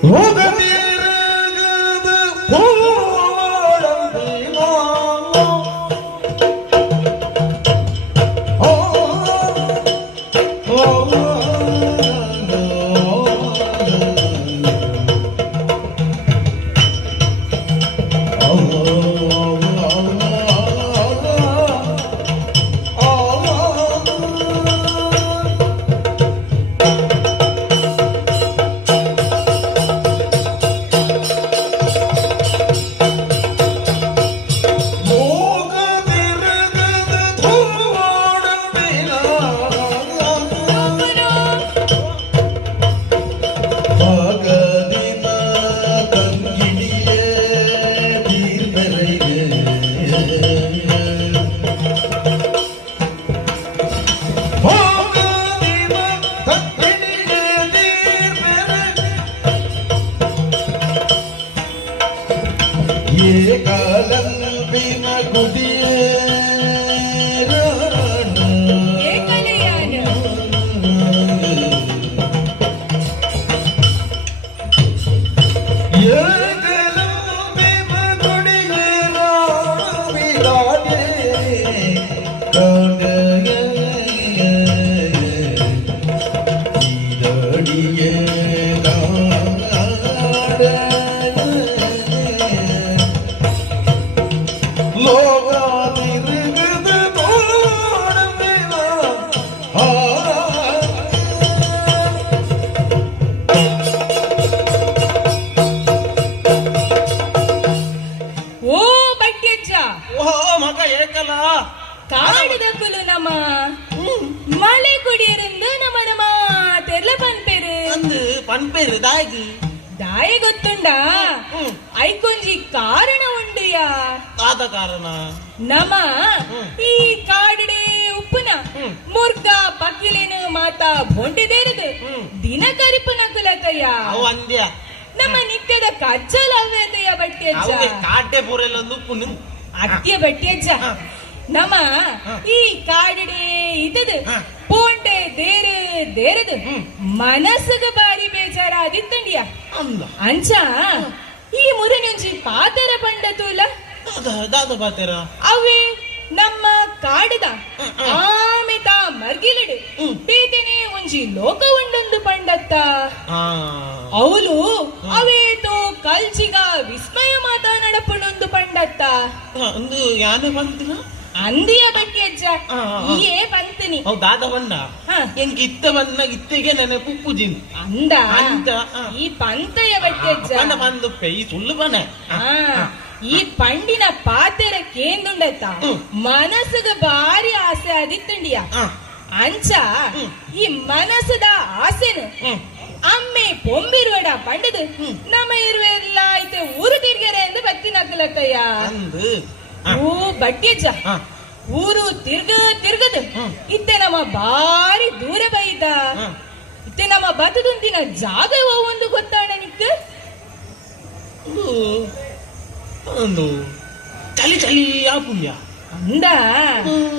Вот ಬಟ್ಯಜ್ಜ ಓ ಮಗ ಏಕಲ. ಕುಲು ನಮ್ಮ. ಮಳೆ ಕುಡಿಯರಿಂದ ನಮ ನಮ ತೆರ್ಲ ಪನ್ಪೆರು. ಅಂದು ಪನ್ಪೇರು ದಾಯಿ ದಾಯಿ ಗೊತ್ತುಂಡ. ಐಕೊಂಜಿ ಕಾರಣ ಉಂಡುಯಾ ಆದ ಕಾರಣ. ನಮ ಈ ಕಾಡಿಡೆ ಉಪ್ಪುನ. ಮುರ್ಗ ಪಕ್ಕಿಲೇನು ಮಾತ ಬೊಂಡಿದೇರದು. ದಿನ ಕರಿಪು ನಕುಲತಯ್ಯ ಅಂದ್ಯ? ನಮ್ಮ ನಿತ್ಯದ ಕಚ್ಚಲ ಅವ್ಯದಯ ಬಟ್ಟೆ ಕಾಟೆ ಪೂರೆಲ್ಲ ಉಪ್ಪು ಪುಣ್ಯ ಅತ್ಯ ಬಟ್ಟೆ. ನಮ. ಈ ಕಾಡಿಡೆ ಇದ್ದದ ಪೋಂಡೆ ದೇರೆ ದೇರು ದೇರದು ಮನಸ್ಸಗ ಬಾರಿ ಬೇಜಾರ ಆದಿತ್ತಂಡಿಯ ಅಂದ. ಅಂಚ ಈ ಮುರುನಂಜಿ ಪಾತರ ಪಂಡ ತೂಲ ದಾದ ಬಾತೇರ ಅವೇ ನಮ್ಮ ಕಾಡದ ಆಮಿತ ಮರ್ಗಿಲಡು. ಬೇತನೆ ಒಂಜಿ ಲೋಕ ಉಂಡೊಂದು ಪಂಡತ್ತ ಅವಳು ಅವೇತೋ ಕಲ್ಚಿಗ ವಿಸ್ಮಯ ಮಾತನಾಡಪುಣೊಂದು ಪಂಡತ್ತ ಒಂದು ಯಾನ ಬಂತಿನ ಅಂದಿಯ ಬಟ್ಟಿ ಅಜ್ಜ. ಏ ಬಂತನಿ. ಅವು ದಾದ ಬಂದ ಹ. ಎಂಗ್ ಇತ್ತ ಬಂದ ಇತ್ತೆಗೆ ನೆನಪು ಪೂಜಿನ್. ಅಂದ? ಅಂತ ಈ ಪಂತಯ ಬಟ್ಟಿ ಅಜ್ಜ. ಬಂದು ಪೈ ಸುಳ್ಳು ಬನೆ ಈ ಪಂಡಿನ ಪಾತೆರ ಕೇಂದುಂಡತ್ತ ಹ್ಮ್. ಮನಸ್ಸುಗ ಬಾರಿ ಆಸೆ ಆದಿತ್ತಂಡಿಯ. ಅಂಚ. ಈ ಮನಸ್ಸದ ಆಸೆನು ಅಮ್ಮೆ பண்டது ಪಂಡದು. ನಮ್ಮ ಇರುವೆಲ್ಲ ಐತೆ ಊರು ತಿರ್ಗೆರೆ ಎಂದು ಬತ್ತಿ ನಕ್ಕಲತ್ತಯ್ಯ ಅಂದು? ಆ, ಓ ಬಟ್ಟಿಯಜ್ಜ ಆ, ಊರು ತಿರ್ಗ ತಿರ್ಗದು. ಇತ್ತೆ ನಮ್ಮ ಬಾರಿ ದೂರ ಬೈದ. ಇತ್ತೆ ನಮ್ಮ ಬದುದುಂದಿನ ಜಾಗ ಒಂದು ಗೊತ್ತಾಣ ನಿಕ್ಕ ಒಂದು ಚಲಿ ಚಳಿ ಆ ಪುಣ್ಯ. ಅಂದ?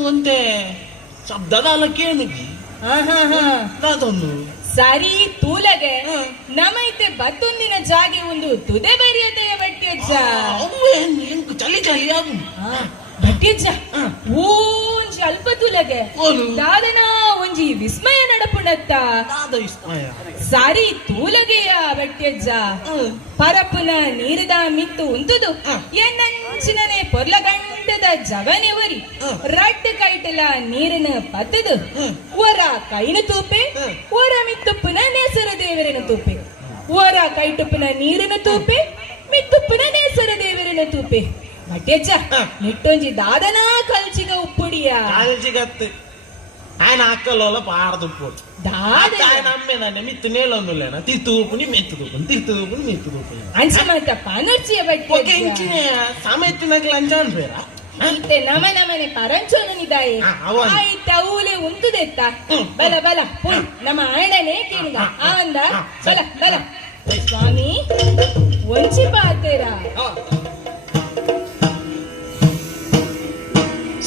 ಅಂತೆ ಶಬ್ದದ ಅಲ್ಲ ಹಾ ಆಹಾಹಾ. ಅದೊಂದು ಸರಿ ತೂಲಗೆ. ನಮೈತೆ ಬತ್ತೊಂದಿನ ಜಾಗೆ ಒಂದು ತುದೆ ಬರಿಯತೆಯ ಬಟ್ಟಿಯಜ್ಜ ಚಲಿ ಚಲಿ ಆಗು ಬಟ್ಟಿಯಜ್ಜ. ಓಂಜಿ ಅಲ್ಪ ತೂಲಗೆ ದಾದನ ಒಂಜಿ ವಿಸ್ಮಯ ವಿಸ್ಮಯ ಸಾರಿ ತೂಲಗೆಯ ಬಟ್ಟಿಯಜ್ಜ ಹ್ಮ್. ಪರಪುನ ನೀರಿದ ಮಿತ್ತು ಉಂತುದು. ಎನ್ನಂಚಿನೇ ಎನ್ನಂಚಿನನೆ ಪೊರ್ಲಗಂಡದ ಜವನೆ ಒರಿ ರಡ್ ಕೈಟಲ ನೀರಿನ ಪತ್ತದು. ಒರ ಕೈನ ತೂಪೆ. ಒರ ಒರ ಪುನ ನೇಸರ ದೇವರಿನ ತೂಪೆ. ಒರ ಕೈಟುಪ್ಪಿನ ನೀರಿನ ತೂಪೆ. ಪುನ ನೇಸರ ದೇವರಿನ ತೂಪೆ. ಬಟ್ಟೆಜ್ಜ. ನಿಟ್ಟೊಂಜಿ ದಾದನ ಕಲ್ಚಿಗ ಉಪ್ಪುಡಿಯ. ಕಾಲ್ಜಿಗತ್ತು ఆయన అక్కలలో పారదుప్పోడు ದಾದ ఆయన అమ్మేదండి మిత్తు నేలొందులేన తిత్తు ఊపుని మెత్తు దూపుని తిత్తు ఊపుని మెత్తు దూపుని ಅಂಚ ಮತ್ತ ಪನರ್ಚಿಯ ఒక ಬಟ್ಟೆ ఇంచిన సమెత్తినకి లంచాను పేరా ಮತ್ತೆ ನಮ ನಮನೆ ಪರಂಚೋನಿದಾಯೆ ಆ, ಅವನು. ಆಯ್ತ ಊಲೆ ಉಂತುದೆತ್ತ ಹ್ಮ್. ಬಲ ಬಲ ಪುಯ್ ನಮ್ಮ ಅಣ್ಣನೇ ಕೇಳಿದ ಆ, ಆ, ಆ ಅಂದ ಆ, ಬಲ ಸರಿ. ಬಲ ಸ್ವಾಮಿ ಒಂಚಿ ಪಾತೇರ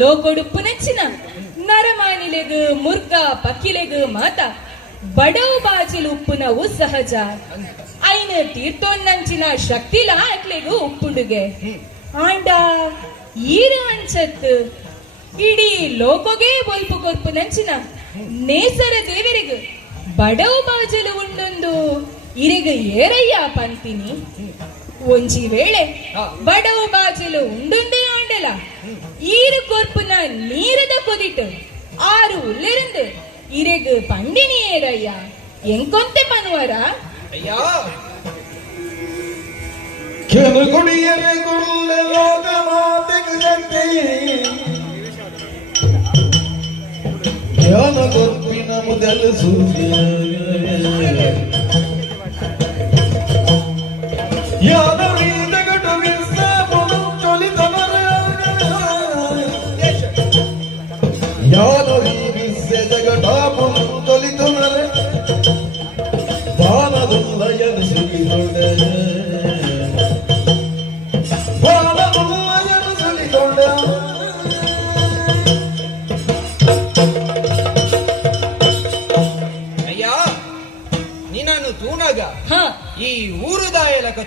ಲೋಕೊಡುಪ್ಪು ನೆಚ್ಚಿನ ನರಮಾನಿಲೆಗು ಮುರ್ಗ ಪಕ್ಕಿಲೆಗು ಮಾತ ಬಡವು ಬಾಜಿಲು ಉಪ್ಪುನವು ಸಹಜ. ಐನ ತೀರ್ಥೋನ್ನಂಚಿನ ಶಕ್ತಿಲ ಅಕ್ಲೆಗು ಉಪ್ಪುಡುಗೆ. ಆಂಡ ಈರು ಅಂಚತ್ ಇಡೀ ಲೋಕೊಗೆ ಬೊಲ್ಪು ಕೊರ್ಪು ನಂಚಿನ ನೇಸರ ದೇವರಿಗು ಬಡವು ಬಾಜಲು ಉಂಡೊಂದು ಇರಿಗ ಏರಯ್ಯ ಪಂತಿನಿ. ಒಂಜಿ ವೇಳೆ ಬಡವು ಬಾಜಲು ಉಂಡುಂದೇ ಆಂಡಲ ஈறு பொறுப்புன நீரத கொதிட்டு ಆರು ಉಲ್ಲಿರಂದು ಇರೆಗು ಪಂಡಿನಿಯೇರಯ್ಯ ಎಂಕೊಂತೆ ಪನುವರ ಅಯ್ಯ ಕೆಲ ಕುಡಿಯರೆ ಗುರುಳೆ ಲೋಕ ಮಾತೆಗೆ ಜಂತೆ ಯೋನ ಗೊಪ್ಪಿನ ಮೊದಲು ಸೂರ್ಯ ಯೋನ ಮೀದ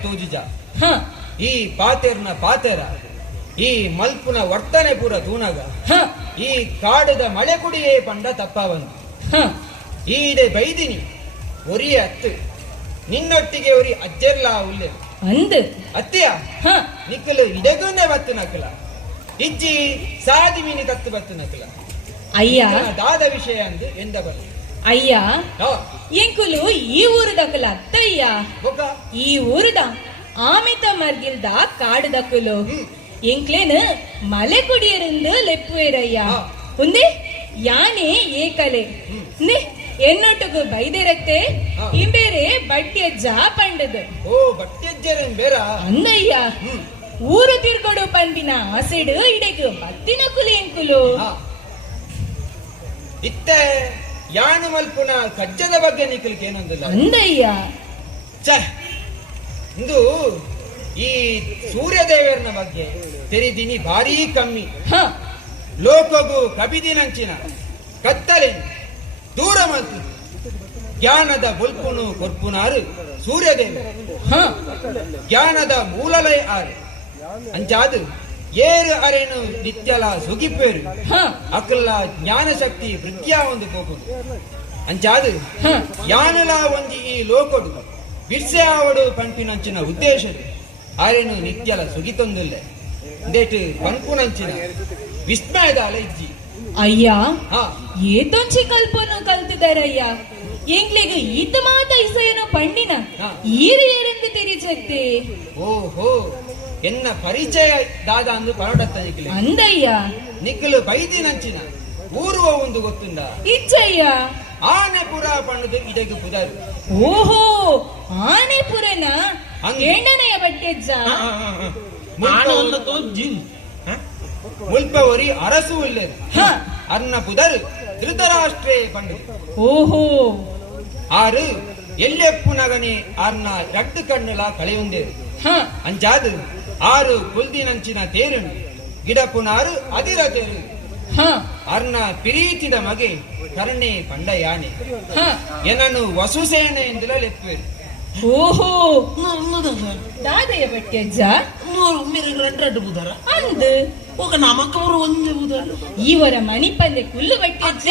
ತೋಜಿಜ. ಹ ಈ ಪಾತೆರ್ನ ಪಾತೆರ ಈ ಮಲ್ಪುನ ವರ್ತನೆ ಪೂರ ತೂನಗ. ಹ ಈ ಕಾಡದ ಮಳೆ ಕುಡಿಯೇ ಪಂಡ ತಪ್ಪವನು. ಹ ಈಡೆ ಬೈದಿನಿ ಒರಿಯ ಅತ್ತು. ನಿನ್ನೊಟ್ಟಿಗೆ ಒರಿ ಅಜ್ಜೆರ್ಲ ಉಲ್ಲೆ ಅಂದು? ಅತ್ತೆಯ? ಹ ನಿಕ್ಕಲು ಇಡಗುನ್ನೆ ಬತ್ತು ನಕಲ. ಇಜ್ಜಿ ಸಾದಿ ಮೀನಿ ಕತ್ತು ಬತ್ತು ನಕಲ. ಅಯ್ಯ. ದಾದ ವಿಷಯ ಅಂದು ಎಂದ ಬಲ್ಲ ಅಯ್ಯ ಎಂಕುಲು ಈ ಊರುದಕಲ ಅತ್ತಯ್ಯ. ಈ ಊರುದ ಆಮಿತ ಮರ್ಗಿಲ್ದ ಕಾಡು ದಕ್ಕಲು ಎಂಕ್ಲೇನು ಮಲೆ ಕುಡಿಯರಿಂದ ಲೆಪ್ಪುವೇರಯ್ಯ. ಉಂದೆ ಯಾನೆ ಏಕಲೆ ನೆ ಎನ್ನೊಟ್ಟುಗು ಬೈದಿರತ್ತೆ. ಇಂಬೇರೆ ಬಟ್ಟೆಜ್ಜ ಪಂಡದು. ಓ ಬಟ್ಟೆಜ್ಜರನ್ ಬೇರ? ಅಂದಯ್ಯ ಊರು ತಿರ್ಕೊಡು ಪಂದಿನ ಆಸೆಡು ಇಡೆಗು ಬತ್ತಿನ ಕುಲಿ ಎಂಕುಲು. ಇತ್ತೆ. ಯಾನು ಮಲ್ಪುನ ಕಜ್ಜದ ಬಗ್ಗೆ ನಿಕ್ಕಲಿಕ್ಕೆ ಏನೊಂದಿಲ್ಲ. ಅಂದಯ್ಯ. ಛೆ, ಇಂದು ಈ ಸೂರ್ಯದೇವರನ ಬಗ್ಗೆ ತೆರಿದಿನಿ ಭಾರೀ ಕಮ್ಮಿ. ಹಾ. ಲೋಕಗು ಕಬಿದಿನಂಚಿನ ಕತ್ತಲೆ ದೂರ ಮಲ್ತು ಜ್ಞಾನದ ಬೊಲ್ಪುನು ಕೊರ್ಪುನಾರು ಸೂರ್ಯದೇವ. ಹಾ. ಜ್ಞಾನದ ಮೂಲಲಯ ಆರು. ಅಂಚಾದು ಏರು ಅರೆನು ನಿತ್ಯಲ ಸುಗಿಪೇರು. அக்கல்லா ಅಕಲ್ಲ ಜ್ಞಾನ ಶಕ್ತಿ வந்து ಒಂದು ಹೋಗುದು ಅಂಚಾದು ಯಾನುಲ ಒಂಜಿ ಈ ಲೋಕಡು. ಬಿರ್ಸೆ ಆವಡು ಪಂಪಿನಂಚಿನ ಉದ್ದೇಶದು. ಅರೆನು ನಿತ್ಯಲ ಸುಗಿತೊಂದುಲ್ಲೆ. ಇಂದೇಟು ಪಂಪುನಂಚಿನ ವಿಸ್ಮಯದಾಲ ಇಜ್ಜಿ. ಅಯ್ಯ ಹಾ. ಏತೊಂಚಿ ಕಲ್ಪನು ಕಲ್ತಿದಾರಯ್ಯ? ಎಂಗ್ಲಿಗೆ ಈತ ಮಾತ ಇಸೆಯನು ಪಂಡಿನ. ಈರು ಏರೆಂದು ತಿರಿಚತ್ತೆ ಓಹೋ. ಎನ್ನ ಪರಿಚಯ ದಾದ ಅಂದು ಪರಡತ್ತ ನಿಖಿಲೆ. ಅಂದಯ್ಯ. ನಿಕ್ಕಲು ಬೈದಿ ನಂಚಿನ ಊರುವ ಒಂದು ಗೊತ್ತುಂಡ. ಇಚ್ಚಯ್ಯ ಆನೆ ಪುರ ಪಣ್ಣದು ಇದಕ್ಕೆ ಪುದರು. ಓಹೋ ಆನೆಪುರನ ಹಂಗೆ. ಎಣ್ಣನೆಯ ಬಟ್ಟೆಜ್ಜ ಆಣವನ್ನ ತೋಜ್ಜಿನ್ ಮುಲ್ಪವರಿ ಅರಸು ಇಲ್ಲೇನು? ಅನ್ನ ಪುದರ್ ಧೃತರಾಷ್ಟ್ರೇ ಪಂಡು ಓಹೋ. ಆರು ಎಲ್ಲೆಪ್ಪು ನಗನೆ ಅರ್ನ ರಡ್ಡು ಕಣ್ಣುಲ ಕಳೆಯುಂದೆ ಹ. ಅಂಚಾದು ಆರು ಕುಲ್ದಿನಂಚಿನ ತೇರು ಗಿಡ ಪುನಾರು ಅದಿರ ತೇರು. ಅರ್ನ ಪಿರೀತಿದ ಮಗೆ ಕರ್ಣೆ ಪಂಡ ಯಾನೆ ಏನನ್ನು ವಸುಸೇನೆ ಎಂದಲ ಲೆಪ್ಪೇರು ಓಹೋ ದಾದೆಯ ಬಟ್ಟೆ ಅಜ್ಜ? ನೂರು ಮಿರಗ ರೆಡ್ಡು ಬುದಾರ ಅಂದು? ಒಗ ನಮಕವರು ಒಂದೇ ಬುದಾರ ಇವರ ಮಣಿಪಲ್ಲೆ ಕುಲ್ಲು ಬಟ್ಟೆ ಅಜ್ಜ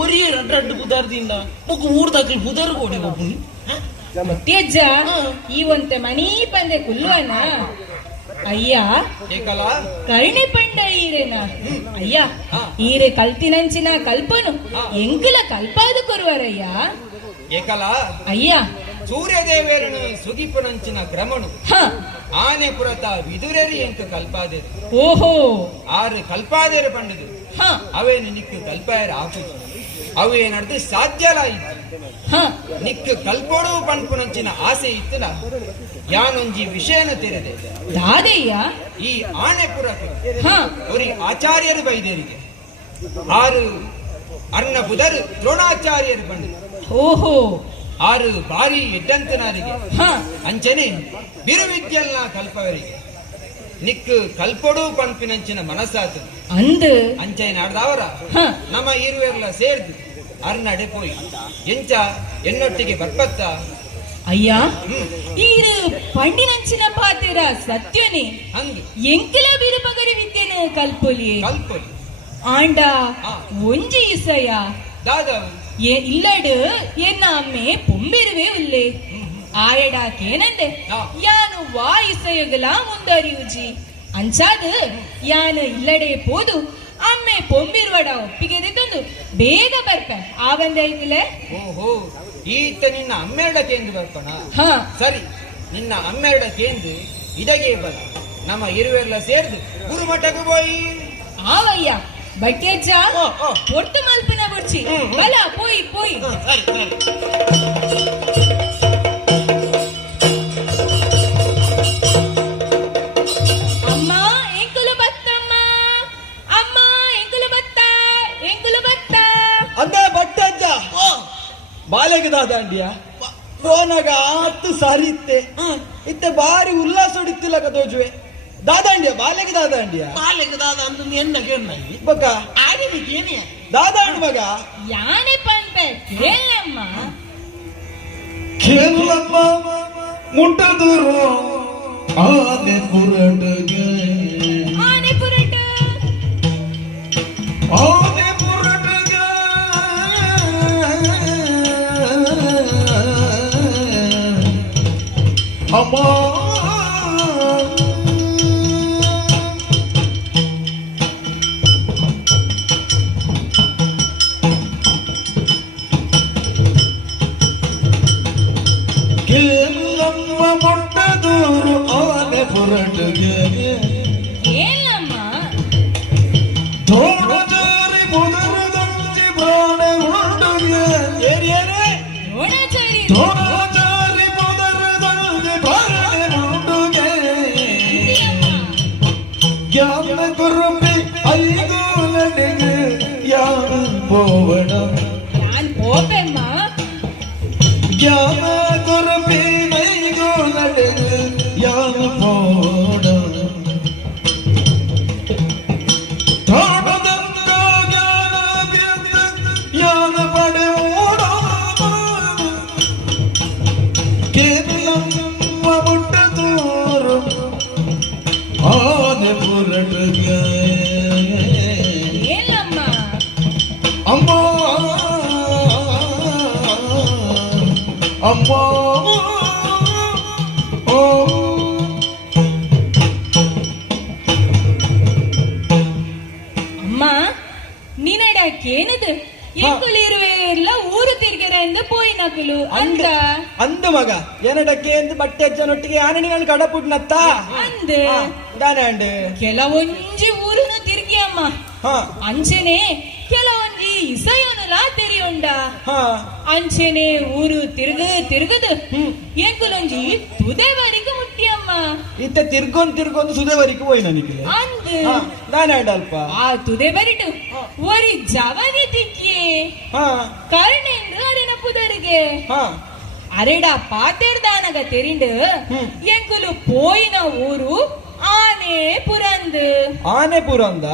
ಒರಿಯ ರೆಡ್ಡು ಬುದಾರದಿಂದ ಒಗ ಊರ್ದಾಕಲಿ ಬುದಾರ ಕೋಡಿ ಒಬ್ಬನು. ಮುಟ್ಟಿಯಜ್ಜ ಈ ಒಂತೆ ಮಣಿ ಪಂದೆ ಕುಲ್ಲುವನ ಅಯ್ಯ. ಕರ್ಣಿ ಪಂಡ ಈರೆನ. ಅಯ್ಯ. ಈರೆ ಕಲ್ತಿನಂಚಿನ ಕಲ್ಪನು. ಎಂಕಲ ಕಲ್ಪಾದು ಕೊರುವರಯ್ಯ. ಏಕಲ. ಅಯ್ಯ. ಸೂರ್ಯದೇವೇರನು ಸುಗಿಪುನಂಚಿನ ಕ್ರಮನು. ಆನೆ ಪುರತ ವಿದುರರಿ ಎಂಕ ಕಲ್ಪಾದೇರು ಓಹೋ. ಆರು ಕಲ್ಪಾದೇರು ಪಂಡದು. ಅವೇನು ನಿಕ್ಕು ಕಲ್ಪಾಯರ ಆಕು ಅವು ಏನಡ್ದು ಸಾಧ್ಯಲ ನಿಕ್ಕು ಕಲ್ಪೋಡು ಪಂಪುನಂಚಿನ ಆಸೆ ಇತ್ತಿನ. ಯಾನೊಂಜಿ ವಿಷಯನ ತೆರೆದೆ. ದಾದಯ್ಯ? ಈ ಆಣೆಪುರಕ್ಕೆ ಹ. ಒರಿ ಆಚಾರ್ಯರು ಬೈದೇರಿಗೆ. ಆರು ಅರ್ಣ ಬುಧರು ದ್ರೋಣಾಚಾರ್ಯರು ಬಂದು. ಓಹೋ. ಆರು ಬಾರಿ ಎಡ್ಡಂತನಾರಿಗೆ. ಹ. ಅಂಚನೆ ಬಿರುವಿದ್ಯಲ್ಲ ಕಲ್ಪವರಿಗೆ. ನಿಕ್ಕು ಕಲ್ಪೊಡು ಪಂಪಿನಂಚಿನ ಮನಸ್ಸಾತು. ಅಂದ? ಅಂಚೆ ನಾಡ್ದವರ. ನಮ್ಮ ಇರುವೆಲ್ಲ ಸೇರ್ದು. ಅರ್ನಡೆ ಪೋಯಿ ಎಂಚ ಎನ್ನೊಟ್ಟಿಗೆ ಬರ್ಪತ್ತ. ಅಯ್ಯ ಈರು ಪಂಡಿನಂಚಿನ ಪಾತೆರ ಸತ್ಯನೇ. ಹಂಗೆ. ಎಂಕಲ ಬಿರುಪಗರಿ ವಿದ್ಯೆನ ಕಲ್ಪೊಲಿ. ಕಲ್ಪೊಲಿ. ಆಂಡ ಒಂಜಿ ಇಸಯ. ದಾದವು ಏ ಇಲ್ಲಡು ಎನ್ನ ಅಮ್ಮೆ ಪೊಂಬಿರುವೆ ಉಲ್ಲೆ. ಆಯಡಾಕೇನಂದೆ. ಯಾನು ವಾ ಇಸಯಗಲ ಮುಂದರಿಯುಜಿ. ಅಂಚಾದ ಯಾನು ಇಲ್ಲಡೆ ಪೋದು ಅಮ್ಮೆ ಪೊಂಬಿರುವಡ ಒಪ್ಪಿಗೆ ತಂದು ಬೇಗ ಬರ್ಪೆ. ಆವಂದೈತಿಲೆ ಓಹೋ ಈತ ನಿನ್ನ ಅಮ್ಮೆರಡಕ್ಕೆ ಎಂದು ಬರ್ಪಣ. ಹಾ. ಸರಿ ನಿನ್ನ ಅಮ್ಮೆರಡಕ್ಕೆ ಎಂದು ಇದಗೆ ಬಲ ನಮ್ಮ ಇರುವೆರ್ಲ ಸೇರ್ದು ಗುರುಮಠಕ್ಕೆ ಹೋಯಿ. ಆವಯ್ಯ ಓ. ಒಟ್ಟು ಮಲ್ಪನ ಬುಡ್ಚಿ. ಬಲ ಪೋಯಿ ಪೋಯಿ. ಸರಿ ಸರಿ. ಬಾಲೆಗೆ ದಾದಾಂಡಿಯ ಫೋನಾಗ ಆತು ಸಾರಿ ಇತ್ತೆ. ಇತ್ತೆ ಬಾರಿ ಉಲ್ಲಾಸ ಹೊಡಿತಿಲ್ಲ ಕದೋಜುವೆ. ದಾದಾಂಡಿಯ ಬಾಲೆಗೆ ದಾದಾಂಡಿಯ ಬಾಲೆಗೆ ದಾದ ಅಂದು ಎನ್ನ ಕೇಳಿ ಬಕ್ಕ ಆಡಿನಿಗೆ ಏನೇ ದಾದಾಂಡ್ ಮಗ. ಯಾನೆ ಪಂಪೆ ಕೇಳಮ್ಮ. ಕೇರಳಮ್ಮ ಮುಂಟದೂರು ಆನೆ ಪುರಟಗೆ ಆನೆ ಪುರಟ ಆನೆ ಅಮ್ಮ ಕೇರಳಮ್ಮ ಅಮ್ಮ ಓ ಅಮ್ಮ ನಿನಡಕ್ಕೇನದು ಎಂಕುಲಿರುವೆ ಎಲ್ಲ ಊರು ತಿರ್ಗೆರ ಎಂದು ಪೋಯಿ ನಕಲು ಅಂದ ಅಂದ ಮಗ ಏನಡಕ್ಕೆ ಎಂದು ಬಟ್ಟೆಜ್ಜನೊಟ್ಟಿಗೆ ಆನಣಿಗಳು ಕಡಪುಟ್ನತ್ತ ಅಂದ ದಾನಾಂಡ್ ಕೆಲವೊಂಜಿ ಊರುನು ತಿರ್ಗಿ ಅಮ್ಮ ಹಾ ಅಂಚನೆ ಕೆಲವೊಂಜಿ ಇಸೆಯನ್ನು ಎಂಕುಲ ಹಾ. ಅಂಚೆನೆ ಊರು ತಿರುಗು ತಿರುಗದು. ಎಂಕುಲೊಂಜಿ ತುದೆವರೆಗೂ ಮುಟ್ಟಿಯಮ್ಮ ಇತ್ತ ತಿರ್ಗೊಂದು ತಿರ್ಗೊಂಡು ಸುದೇವರಿಗೆ ಹೋಯ್ ನನಗೆ. ಅಂದ್. ನಾನು ಆ ತುದೆ ಬರಿಟು ಒರಿ ಜವನಿ ತಿಕ್ಕಿ ಹಾ. ಕರ್ಣೆಂದು ಅರೆನ ಪುದರಿಗೆ. ಹಾ. ಅರೆಡ ಪಾತೆರ್ದಾನಗ ತೆರಿಂಡು. ಎಂಕುಲು ಪೋಯಿನ ಊರು ಆನೆ ಪುರಂದು ಆನೆ ಪುರಂದ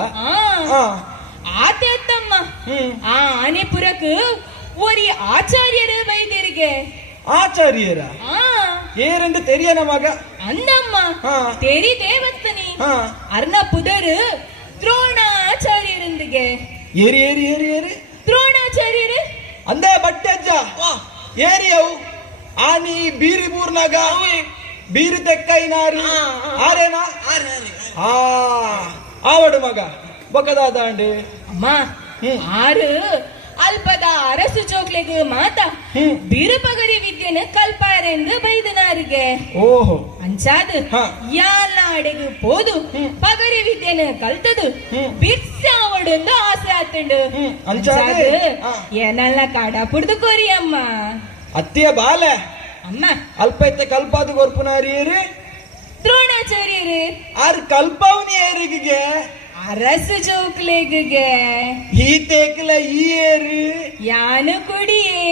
ಆ ಹಾ ಆತೆತ್ತಮ್ಮ ಹ್ಮ್ ಆ ಆನೆಪುರಕ್ ಒರಿ ಆಚಾರ್ಯರು ವೈದ್ಯರಿಗೆ ಆಚಾರ್ಯರ ಆ ಏರೆಂದು ತೆರಿಯನ ಮಗ ಅಂದಮ್ಮ ಹಾ. ತೆರಿ ದೇವಸ್ಥನಿ ಹಾ ಅರ್ನ ಪುದರ್ ದ್ರೋಣಾಚಾರ್ಯರೊಂದಿಗೆ ಏರಿ ಏರಿ ಏರಿ ಏರಿ ದ್ರೋಣಾಚಾರ್ಯರು ಅಂದೇ ಬಟ್ಟೆ ಅಜ್ಜ ಏರಿ ಅವು ಆನಿ ಬೀರಿ ಬೂರ್ನಾಗ ಬೀರಿ ತೆಕ್ಕೈನಾರಿ ಆರೇನಾ ಆ ಆವಡು ಮಗ ಬೊಕದಾದ ಅಂಡಿ ಅಮ್ಮ ಹ್ಮ್. ಆರು ಅಲ್ಪದ ಅರಸು ಜೋಗ್ಲೆಗ್ ಮಾತ ಬಿರು ಬಿರುಪಗರಿ ವಿದ್ಯೆನ ಕಲ್ಪಾರೆಂದು ಬೈದನಾರಿಗೆ. ಓಹೋ. ಅಂಚಾದ ಹಾ. ಯಾಲ ಅಡೆಗು ಪೋದು ಪಗರಿ ವಿದ್ಯೆನ ಕಲ್ತದು. ಬಿರ್ಸ ಅವಡೊಂದು ಆಸೆ ಆತಂಡು. ಅಂಚಾದ? ಏನಲ್ಲ ಕಾಡ ಪುಡ್ದು ಕೋರಿ ಅಮ್ಮ. ಅತ್ತಿಯ ಬಾಲ. ಅಮ್ಮ. ಅಲ್ಪ ಇತ್ತೆ ಕಲ್ಪಾದು ಗೊರ್ಪುನಾರಿ ಏರಿ ದ್ರೋಣಾಚಾರ್ಯರು. ಆರ್ ಕಲ್ಪವನಿ ಏರಿಗಿಗೆ ಅರಸು ಜೋಕ್ಲೆಗ್ಗೆ ಈ ತೇಕಲ ಈ ಏರಿ ಯಾನು ಕುಡಿಯೇ.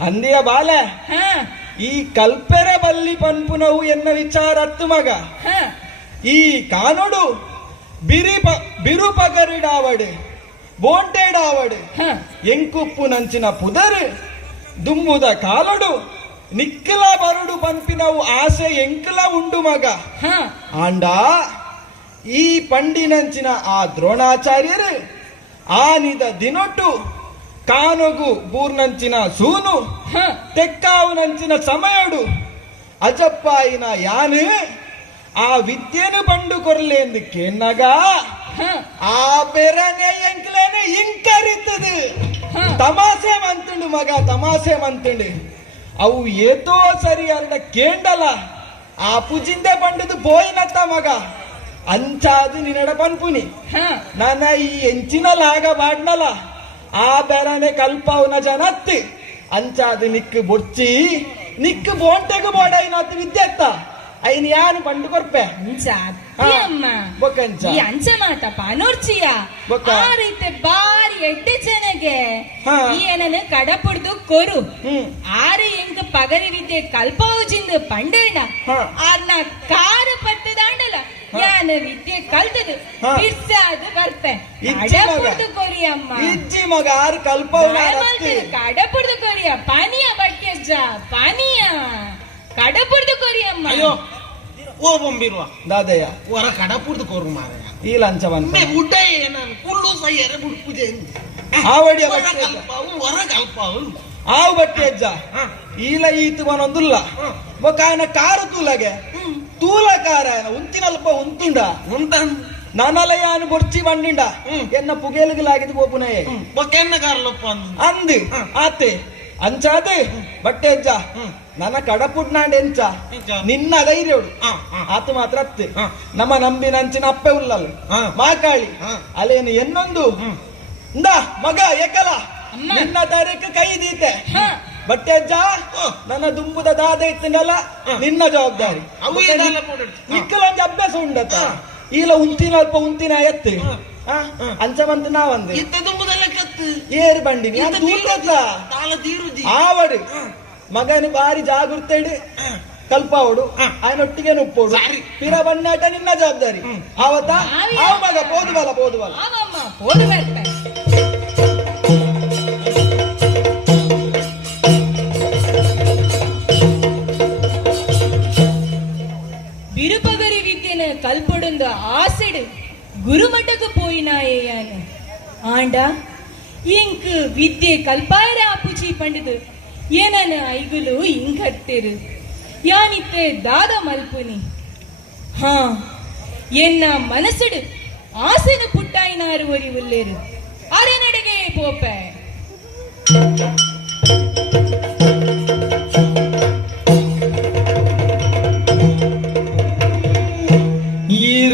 ಅಂದಿಯ ಬಾಲೆ ಹ. ಈ ಕಲ್ಪೆರ ಬಲ್ಲಿ ಪನ್ಪುನವು ಎನ್ನ ವಿಚಾರ ಅತ್ತು ಮಗ. ಹಾ. ಈ ಕಾನೋಡು ಬಿರಿ ಬಿರು ಪಗರಿಡಾವಡು ಬೋಂಟೇಡಾವಡು ಹ. ಎಂಕುಪ್ಪು ನಂಚಿನ ಪುದರ್ ದುಮ್ಮುದ ಕಾಲಡು ನಿಕ್ಕಲ ಬರುಡು ಪನ್ಪಿನವು ಆಸೆ ಎಂಕಲ ಉಂಡು ಮಗ. ಆಂಡ ಈ ಪಂಡಿನಂಚಿನ ಆ ದ್ರೋಣಾಚಾರ್ಯರು ಆನಿದ ದಿನೊಟ್ಟು ಕಾನೊಗು ಬೂರ್ನಂಚಿನ ಸೂನು ಹ ತೆಕ್ಕಾವು ನಂಚಿನ ಸಮಯಡು ಅಜಪ್ಪಾಯಿನ ಯಾನು ಆ ವಿದ್ಯೆನು ಬಂಡು ಕೊರ್ಲೆಂದು ಕೆನ್ನಗ ಆ ಬೆರನೆ ಎಂಕ್ಲೇನೆ ಇಂಕರಿತದು. ತಮಾಸೆ ಮಂತುಂಡು ಮಗ ತಮಾಸೆ ಮಂತುಂಡು ಅವು ಏತೋ ಸರಿ ಅಲ್ಲ ಕೇಂಡಲ ಆ ಪುಜಿಂದೆ ಬಂಡದು ಪೋಯಿನತ್ತ ಮಗ. ಅಂಚಾದು ನಿನ್ನಡ ಪನ್ಪುನಿ. ಹ. ನನ್ನ ಈ ಎಂಚಿನ ಲಾಗ ಬಾಡ್ನಲ. ಆ ಬೆರನೆ ಕಲ್ಪವನ ಜನತ್ತಿ. ಅಂಚಾದು ನಿಕ್ಕ ಬೊಚ್ಚಿ ನಿಕ್ಕ ಬೋಂಟೆಗು ಬೋಡ ಇನತ್ತು ವಿದ್ಯೆತ್ತ. ಐನ್ ಯಾನು ಬಂಡು ಕೊರ್ಪೆ. ಅಮ್ಮ. ಬೊಕ್ಕಂಚ ಈ ಅಂಚ ಮಾತ ಪಾನೋರ್ಚಿಯ? ಬೊಕ್ಕ. ಆ ರೀತಿ ಬಾರಿ ಎಡ್ಡೆ ಜನಗೆ. ಹಾ. ಈ ಏನನ್ನು ಕಡಪುಡ್ದು ಕೊರು. ಹ್ಮ್. ಆರು ಎಂಕ್ ಪಗರಿ ವಿದ್ಯೆ ಕಲ್ಪವುಜಿಂದು ಪಂಡರ್ನ ಹಾ. ಆರ್ನ ಕಾರ ಪತ್ತದಾಂಡಲ ಯಾನ ವಿದ್ಯೆ ಕಲ್ತದು. ಹಾ. ಬರ್ತೆ. ಬರ್ಪೆ ಇಜ್ಜಿ ಮಗ. ಕಡಪುಡ್ದು ಕೊರಿ ಅಮ್ಮ. ಇಜ್ಜಿ ಮಗ ಆರು ಕಲ್ಪವನ ರತ್ತಿ. ಕಡಪುಡ್ದು ಕೊರಿಯ ಪಾನೀಯ ಬಟ್ಟೆಜ್ಜ ಪಾನೀಯ. ಕಡಪುಡ್ದು ಕೊರಿ ಅಮ್ಮ. ಅಯ್ಯೋ ಓ ಬೊಂಬಿರುವ. ದಾದಯ್ಯ. ಹೊರ ಕಡ ಪುಡ್ದು ಕೋರು ಮಾರ ಈ ಲಂಚ ಬಂತ ಮೆ ಬುಡ್ಡೈ ನಾನು ಕುಳ್ಳು ಸೈಯರೆ ಬುಡ್ ಪೂಜೆ ಆವಡಿಯ ಬಟ್ಟೆ ಹೊರ ಕಲ್ಪವು ಆವು ಬಟ್ಟೆ ಅಜ್ಜ. ಈಲ ಈತು ಬನೊಂದುಲ್ಲ. ಕಾರು ತೂಲಗೆ. ತೂಲ ಕಾರ ಆಯನ ಉಂತಿನಲ್ಪ ಉಂತುಂಡ. ಉಂಟ ನನಲಯಾನ ಬೊರ್ಚಿ ಬಂಡಿಂಡ. ಎನ್ನ ಪುಗೇಲುಗಲಾಗಿದ್ದು ಬೋಪುನಯೇ ಬೊಕ್ಕೆನ್ನ ಕಾರ್ಲಪ್ಪ ಅಂದು. ಅಂದು. ಆತೆ. ಅಂಚಾದೆ ಬಟ್ಟೆ ಅಜ್ಜ ನನ್ನ ಕಡಪುಡ್ನಾಂಡ್ ಎಂಚ. ಎಂಚ? ನಿನ್ನ ಧೈರ್ಯವಳು ಆತ ಹ. ಆತು ಮಾತ್ರ ಅತ್ತೆ. ನಮ್ಮ ನಂಬಿನ ಅಂಚಿನ ಅಪ್ಪೆ ಉಲ್ಲಲ್ ಹ. ಮಾಕಾಳಿ. ಅಲೇನು ಅಲ್ಲೇನು ಎನ್ನೊಂದು. ಇಂದ ಮಗ ಏಕಲ. ಅಮ್ಮ. ನಿನ್ನ ತಾರೀಕು ಕೈ ದೀತೆ. ಬಟ್ಟೆ ಅಜ್ಜ ನನ್ನ ದುಂಬುದ ದಾದ ಇತ್ತಲ್ಲ ನಿನ್ನ ಜವಾಬ್ದಾರಿ. ನಿಕ್ಕಲೊಂದು ಅಭ್ಯಾಸ ಉಂಡತ್ತ ಈಲ ಉಂತಿನ ಅಲ್ಪ ಉಂತಿನ ಎತ್ತೆ. ಅಂಚ ಬಂತ ನಾವಂದೆ ಏರಿ ಬಂಡಿನಿ ಆವಡಿ ಮಗನ ಬಾರಿ ಜಾಗೃತ ಇಡಿ. ಕಲ್ಪಾವಡು ఆయన ఒట్టిగా నొప్పోడు పిర పడినాట నిన్న జవాబుదారి అవత అవు మగ ಬಲ పోదువల ಗುರುಮಠಕ್ಕೆ போயினாயேயான்னு ஆண்டா ಇಂಕ್ ವಿದ್ಯೆ ಕಲ್ಪಾಯರ ಆಪುಚಿ ಪಂಡಿದು ಏನನ ಐಗುಲು ಇಂಗಟ್ಟಿರು ಯಾನಿತ್ತೆ ದಾದ ಮಲ್ಪುನಿ ಹಾ ಎನ್ನ ಮನಸ್ಸುಡು ಆಸೆನ ಪುಟ್ಟಾಯಿನಾರು ಒರಿ ಉಲ್ಲೇರು ಅರೆ ನಡೆಗೆ ಪೋಪೆ ಈರ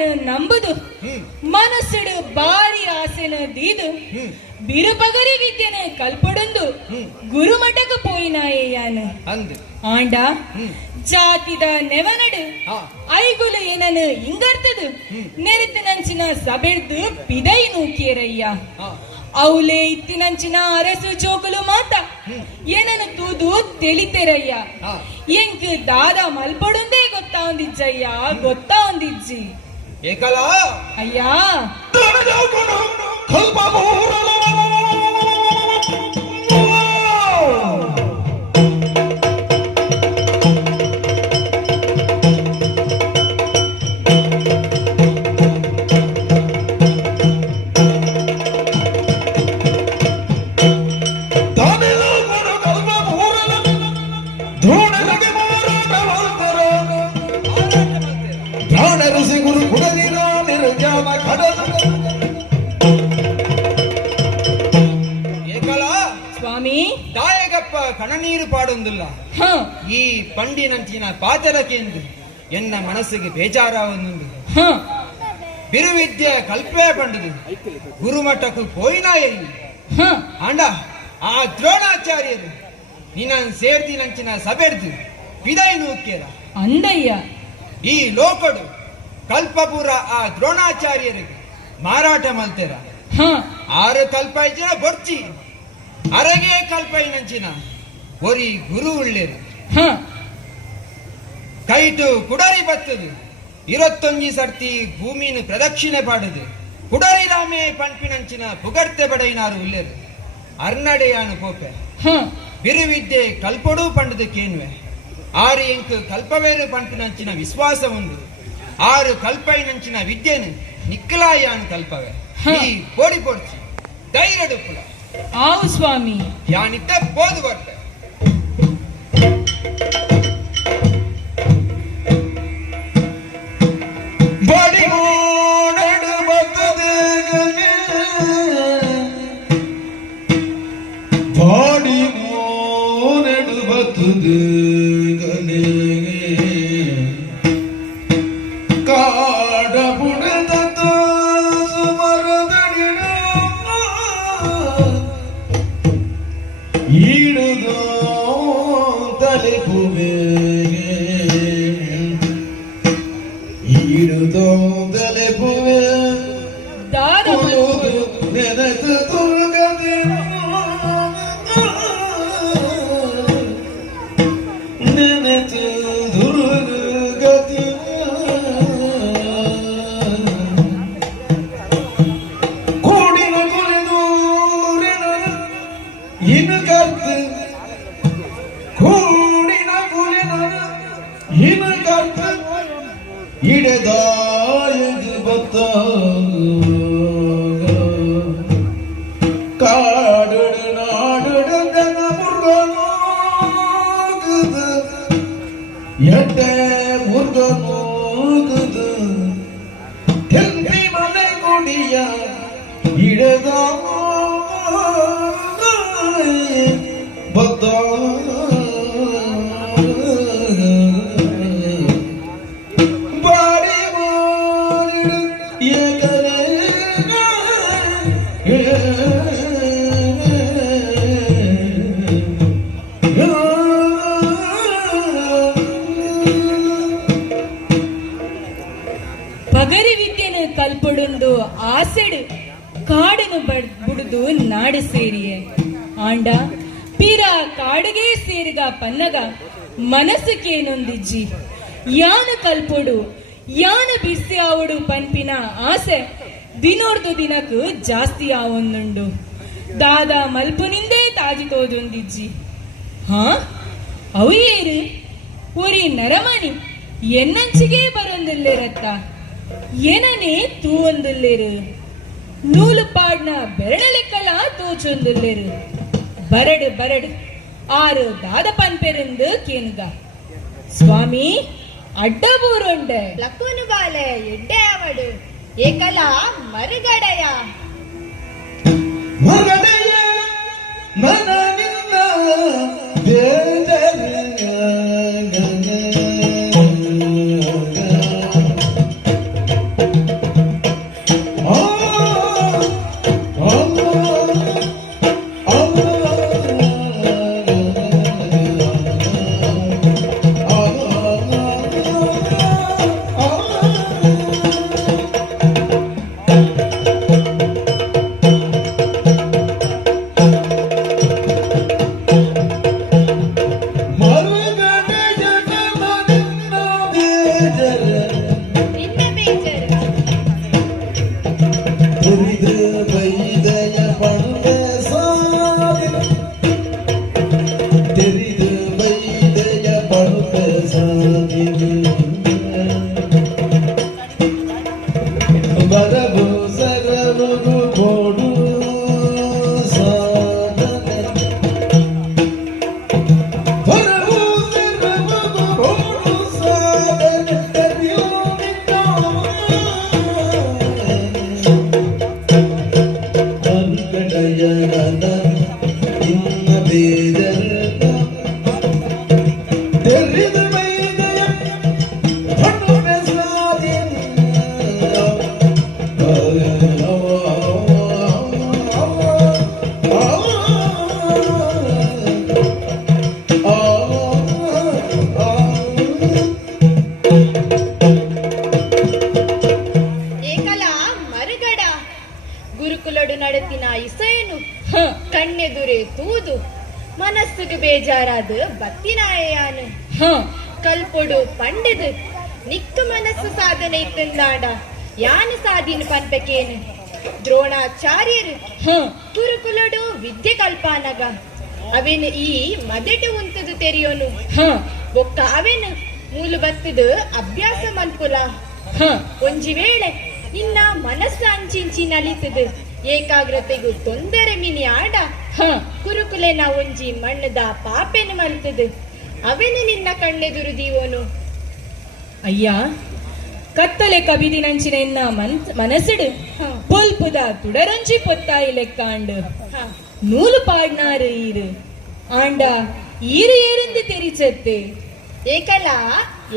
ಮಾತನ್ನು ನಂಬುದು ಮನಸ್ಸಿಡು ಬಾರಿ ಆಸೆನ ದೀದು ಬಿರುಪಗರಿ ವಿದ್ಯೆನ ಕಲ್ಪಡೊಂದು ಗುರುಮಠಕ್ಕೆ ಪೋಯಿನಾಯೇಯಾನ ಆಂಡ ಜಾತಿದ ನೆವನಡು ಐಗುಲು ಏನನು ಇಂಗರ್ತದು ನೆರೆತಿನಂಚಿನ ಸಬೆಡ್ದು ಪಿದೈ ನೂಕಿಯರಯ್ಯ ಅವಲೇ ಇತ್ತಿನಂಚಿನ ಅರಸು ಚೋಕಲು ಮಾತ ಏನನ್ನು ತೂದು ತಿಳಿತೆರಯ್ಯ ಎಂಕ್ ದಾದ ಮಲ್ಪಡುಂದೇ ಗೊತ್ತಾ ಒಂದಿಜ್ಜಯ್ಯ ಗೊತ್ತಾ ಒಂದಿಜ್ಜಿ ಏಕಲ? ಅಯ್ಯಾ. ಸಿಗುರು ಕುಡಲಿನ ನಿರ್ಜಾಮ ಕಡಲ ಏಕಲ ಸ್ವಾಮಿ. ದಾಯಗಪ್ಪ ಕಣನೀರು ಪಾಡೊಂದಿಲ್ಲ. ಈ ಪಂಡಿನಂಚಿನ ಪಾಚರಕ್ಕೆಂದು ಎನ್ನ ಮನಸ್ಸಿಗೆ ಬೇಜಾರಾವೊಂದು ಬಿರುವಿದ್ಯೆ ಕಲ್ಪೆ ಪಂಡದು ಗುರುಮಠಕ್ಕೂ ಪೋಯಿನಾಯಲ್ಲಿ ಹಾ. ಆಂಡ ಆ ದ್ರೋಣಾಚಾರ್ಯರು ನಿನ್ನ ಸೇರ್ತಿ ನಂಚಿನ ಸಬೆಡ್ದು ವಿದಾಯ ನೂಕ್ಯರ. ಅಂದಯ್ಯ. ಈ ಲೋಕಡು ಕಲ್ಪಪುರ ಆ ದ್ರೋಣಾಚಾರ್ಯರಿಗೆ ಮಾರಾಟ ಮಲ್ತೆರ. ಹ. ಆರು ಕಲ್ಪ ಇಜ್ಜಿನ ಬೊರ್ಚಿ. ಅರಗೆ ಕಲ್ಪ ನಂಚಿನ ಒರಿ ಗುರು ಉಳ್ಳೇರು. ಹ. ಕೈಟು ಕುಡರಿ ಬತ್ತದು. ಇರತ್ತೊಂಜಿ ಸರ್ತಿ ಭೂಮಿನ ಪ್ರದಕ್ಷಿಣೆ ಪಾಡದು. ಕುಡರಿ ರಾಮೆ ಪಂಪಿನಂಚಿನ ಪುಗಡ್ತೆ ಬಡೈನಾರು ಉಳ್ಳೇರು. ಅರ್ನಡೆಯಾನು ಕೋಪೆ. ಬಿರುವಿದ್ದೆ ಕಲ್ಪಡೂ ಪಂಡದ ಪಂಡದು ಕೇನ್ವೆ ಆರು ಎಂಕು ಕಲ್ಪವೇರು ಪಂಪಿನಂಚಿನ ವಿಶ್ವಾಸ ಒಂದು ಆರು ಕಲ್ಪೈನಂಚಿನ ವಿದ್ಯೆನು ನಿಕ್ಕಲಾಯಾನು ಕಲ್ಪವೇ ಹ. ಈ ಪೋಡಿ ಪೊಡ್ಚಿ ಧೈರ್ಯಡು ಪುಲ ಆವು ಸೇರಿಯೇ. ಆಂಡ, ಪೀರ ಕಾಡಿಗೆ ಸೇರಿದ ಪನ್ನಗ ಮನಸ್ಸುಕೇನೊಂದಿಜ್ಜಿ ಯಾನ ಕಲ್ಪೊಡು, ಯಾನ ಬಿಸಿ ಆವಡು ಪನ್ಪಿನ ಆಸೆ, ದಿನೋರ್ದು ದಿನಕ್ಕೂ ಜಾಸ್ತಿ ಆವೊಂದುಂಡು. ದಾದ ಮಲ್ಪುನಿಂದೇ ತಾಜಿತೋದೊಂದಿಜ್ಜಿ ಹಾ? ಅವು ಏರು? ಒರಿ ನರಮಣಿ, ಎನ್ನಂಚಿಗೆ ಬರೊಂದಿಲ್ಲೇರತ್ತ. ಏನನೇ ತೂವೊಂದಿಲ್ಲೇರು? ನೂಲು ಪಾಡ್ನ ಬೆರಳಲೆಕ್ಕಲ ತೂಚೊಂದಿಲ್ಲೇರು. ಬರಡು ಬರಡು ಆರು ದಾದ ಪನ್ಪೆರಿಂದು ಕೇನುಗ. ಸ್ವಾಮಿ ಅಡ್ಡ ಅಡ್ಡಬೂರುಂಡೆ. ಲಕ್ಕುನು ಬಾಲೆ ಎಡ್ಡೆ ಅವಡು ಏಕಲ ಮರುಗಡೆಯ. ಮರುಗಡೆಯ ನನ್ನ ನಿನ್ನ ಮನಸ್ಸುಗೆ ಬೇಜಾರಾದ ಬತ್ತಿನಾಯಾನು. ಕಲ್ಪೊಡು ನಿಕ್ಕ ನಿಕ್ಕು ಮನಸ್ಸು ಸಾಧನೆ ಇತ್ತಂದಾಡ. ಯಾನು ಸಾಧೀನು ಪನ್ಪಕೇನು? ದ್ರೋಣಾಚಾರ್ಯರು ಕುರುಕುಲಡು ವಿದ್ಯೆ ಕಲ್ಪಾನಗ. ಅವೇನು ಈ ಮದೆಟು ಉಂತದು ತೆರೆಯೋನು. ಒಕ್ಕ ಬೊಕ್ಕ ಅವೇನು ಮೂಲು ಬತ್ತದು ಅಭ್ಯಾಸ ಮಲ್ಪುಲ ಒಂಜಿ ವೇಳೆ ಇನ್ನ ಮನಸ್ಸು ಅಂಚಿಂಚಿ ನಲಿತದು. ಏಕಾಗ್ರತೆಗೂ ತೊಂದರೆ ಮಿನಿ ಆಡ ಹ. ಕುರುಕುಲೆನ ಒಂಜಿ ಮಣ್ಣದ ಪಾಪೆನು ಮಲ್ತದು. ಅವೆನು ನಿನ್ನ ಕಣ್ಣೆದುರು ದೀವೋನು? ಅಯ್ಯ ಕತ್ತಲೆ ಕವಿದಿನಂಚಿನ ಎನ್ನ ಮನ್ ಮನಸ್ಸಿಡು. ಪೊಲ್ಪುದ ತುಡರಂಜಿ ಪೊತ್ತಾಯಿ ಲೆಕ್ಕಾಂಡು. ಹ. ನೂಲು ಪಾಡ್ನಾರು ಈರು. ಆಂಡ ಈರು ಏರೆಂದು ತೆರಿಚತ್ತೆ. ಏಕಲ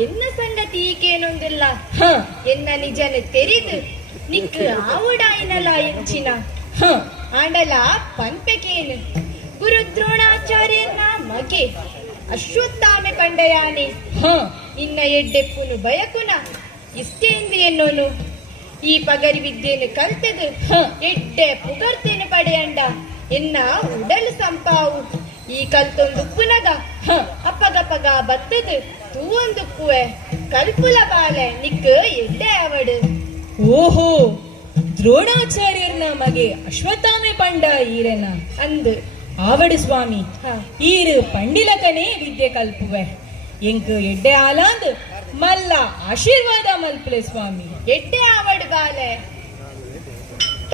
ಎನ್ನ ಸಂಗತಿ ಈಕೇನೊಂದಿಲ್ಲ? ಹ. ಎನ್ನ ನಿಜನ ತೆರಿದು. ನಿಕ್ ಆವುಡಾಯಿನಲ ఎంచిన ಹ ಆಂಡಲ గురు ಗುರು మగే ಅಶ್ವತ್ಥಾಮೆ ಪಂಡಯಾನೆ. ಹ ನಿನ್ನ ಎಡ್ಡೆಪ್ಪುನು ಬಯಕುನ. ಇಷ್ಟೇಂದು ಎನ್ನೋನು? ಈ ಪಗರಿ ವಿದ್ಯೆಯನ್ನು ಕಲ್ತದು. ಎಡ್ಡೆ ಪುಗರ್ತೇನೆ ಪಡೆಯಂಡ. ಎನ್ನ ಉಡಲು ಸಂಪಾವು. ಈ ಕಲ್ತೊಂದು ಪುನಗ ಅಪ್ಪಗಪ್ಪಗ ಬತ್ತದು. ತೂವೊಂದುಪ್ಪುವೆ ಕಲ್ಪುಲ ಬಾಲೆ ನಿಕ್ ಎಡ್ಡೆ ಅವಡು ಓಹೋ ದ್ರೋಣಾಚಾರ್ಯರ್ನ ನಮಗೆ ಅಶ್ವತ್ಥಾಮೆ ಪಂಡ ಈರೆನ ಅಂದು. ಆವಡು ಸ್ವಾಮಿ. ಈರು ಪಂಡಿಲಕನೇ ವಿದ್ಯೆ ಕಲ್ಪುವೆ. ಎಂಕ್ ಎಡ್ಡೆ ಆಲಾಂದ್ ಮಲ್ಲ ಆಶೀರ್ವಾದ ಮಲ್ಪಲೆ ಸ್ವಾಮಿ. ಎಡ್ಡೆ ಆವಡ್ ಬಾಲೆ.